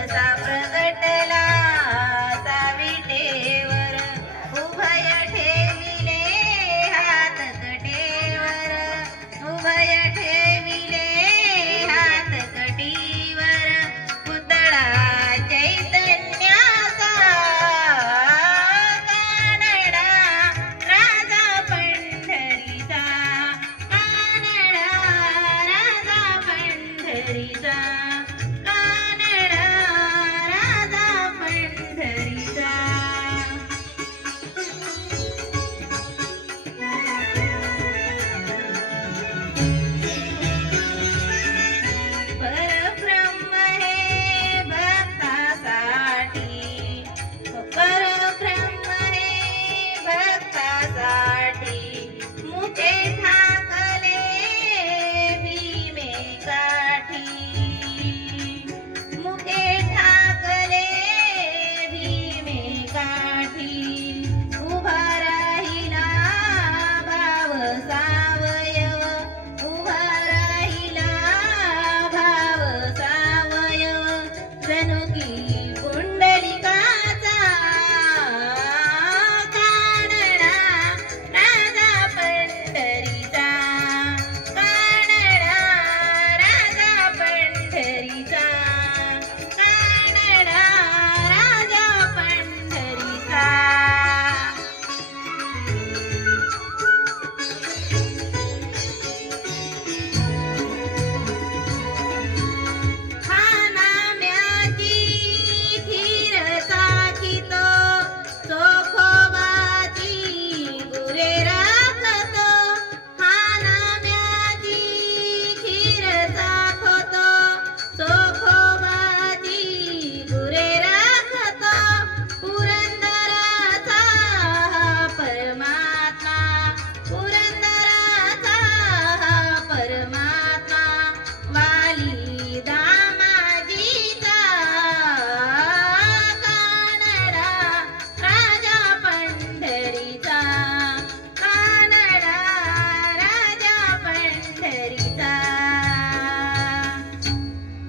सहसा प्रगटला साविटेवर उभय ठेविले हात कटेवर उभय ठेविले हात कटीवर पुतळा चैतन्याचा कानडा राजा पंढरीचा कानडा राजा पंढरीचा.